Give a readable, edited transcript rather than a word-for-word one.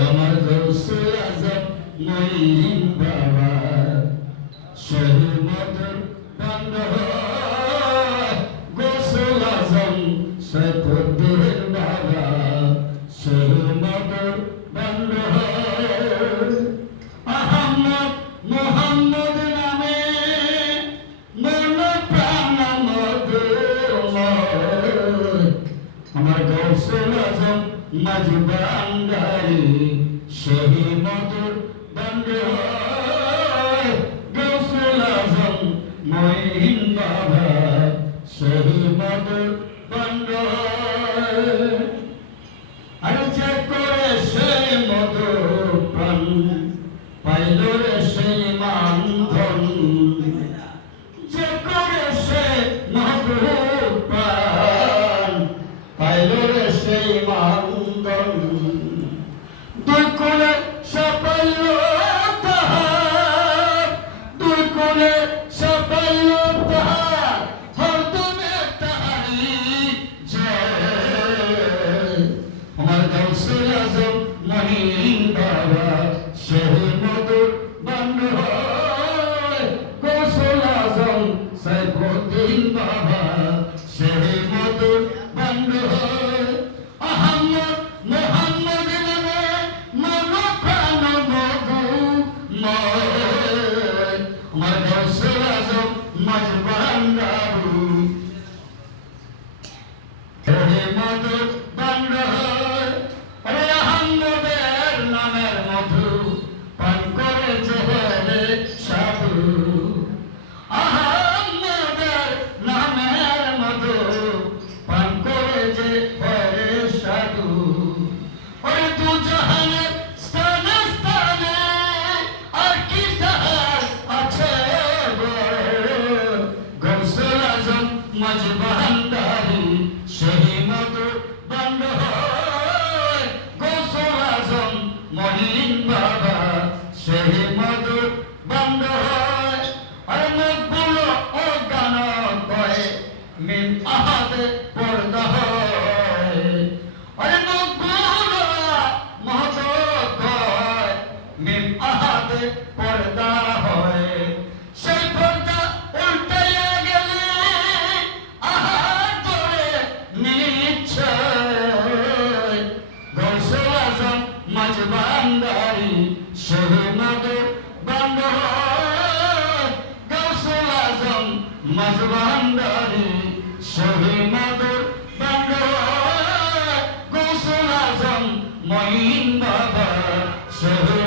আমার গৌসুল আজম মঈন বাবা শহীদ মদর বন্ধ গৌসুল আজম সৈফুদ্দিন বাবা শহীদ মদর বন্ধ আহমদ মোহাম্মদ নামে মন প্রাণ মধুময় আমার গৌসুল আজম মজবান্ডারি শহীদ মধুর বন্ধ গৌসুল আজম মঈন বাবা শহীদ মধুর বন্ধ আরে যে করে সেই মধুর প্রাণ পাইল রে সেই মানধন যে করে সে মধুর প্রাণ পাইল রে সেই মানধন দুই কোণে সাপাইল তাহার দুই কোণে সাপাইল তাহার হরদমে তাহারি জয় আমার গৌসুল আজম মঈন বাবা শহীদ মধুর বন্ধ গৌসুল আজম সৈফুদ্দিন বাবা শহীদ মধুর বন্ধ আহমদ মোহাম্মদ নামে মন প্রাণ মধুময় আমার গৌসুল আজম মজবান্ডারি শহীদ মধুর বন্ধ আহমদের নামের মধু পান করেছে হে সাধু আহমদের নামের মধু পান করেছে হে সাধু ওই দু জাহানের স্থানে স্থানে আর কি তাহার আছে গৌসুল আজম মজবান্ডারি শহীদ মধুর বন্ধ গৌসুল আজম মঈন বাবা শহীদ মধুর বন্ধ আর মকবুল ও গান কয় মিম আহাদে পর্দা হয় আর মকবুল মহত কয় মিম আহাদে পর্দা হয় সেই পর্দা উল্টাইয়া গেলে আহার ধরে নিশ্চয় গৌসুল আজম মজবান্ডারি শহীদ মধুর বন্ধ গৌসুল আজম মজবান্ডারি শহীদ মধুর বন্ধ গৌসুল আজম মঈন বাবা শহীদ